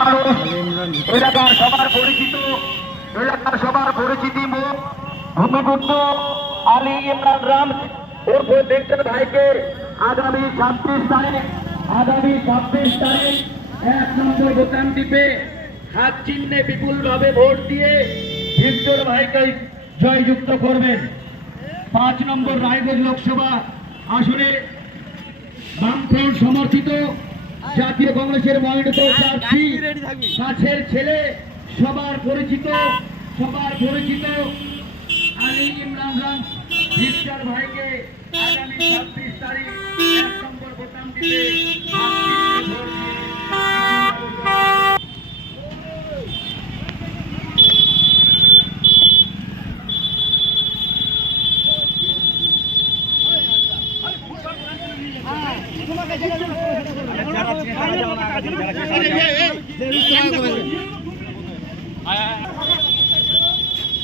মানুষ এলাকার সবার পরিচিতি মুখ ভূমিপুত্র আলী ইমরান রাম ওর দেখছেন ভাইকে আগামী 26 তারিখ 1 নম্বর বোতাম টিপে হাত চিহ্নে বিপুল ভাবে ভোট দিয়ে ভিক্টর ভাইকে জয়যুক্ত করবেন। 5 নম্বর রায়গঞ্জ লোকসভা আসনে বামফ্রন্ট সমর্থিত জাতীয় কংগ্রেসের মনোনীত প্রার্থী কাছের ছেলে সবার পরিচিত আলী ইমরান খান ভিক্টর ভাইকে আগামী 26 তারিখ 1 নম্বর বোতাম দিতে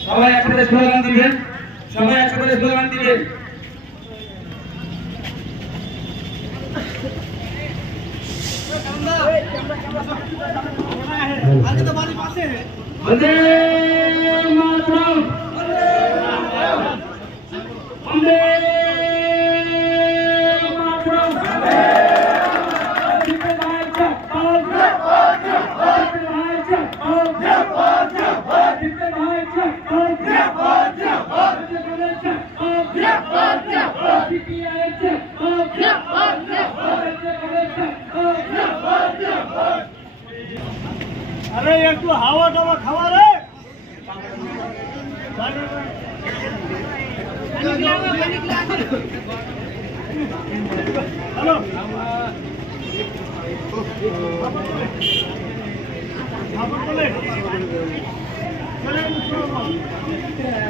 সবাই একসাথে স্লোগান দিবেন। বন্দে মাতরম, বন্দে মাতরম। अरे एक तो हवा दवा खावा रे हेलो आप बोले चले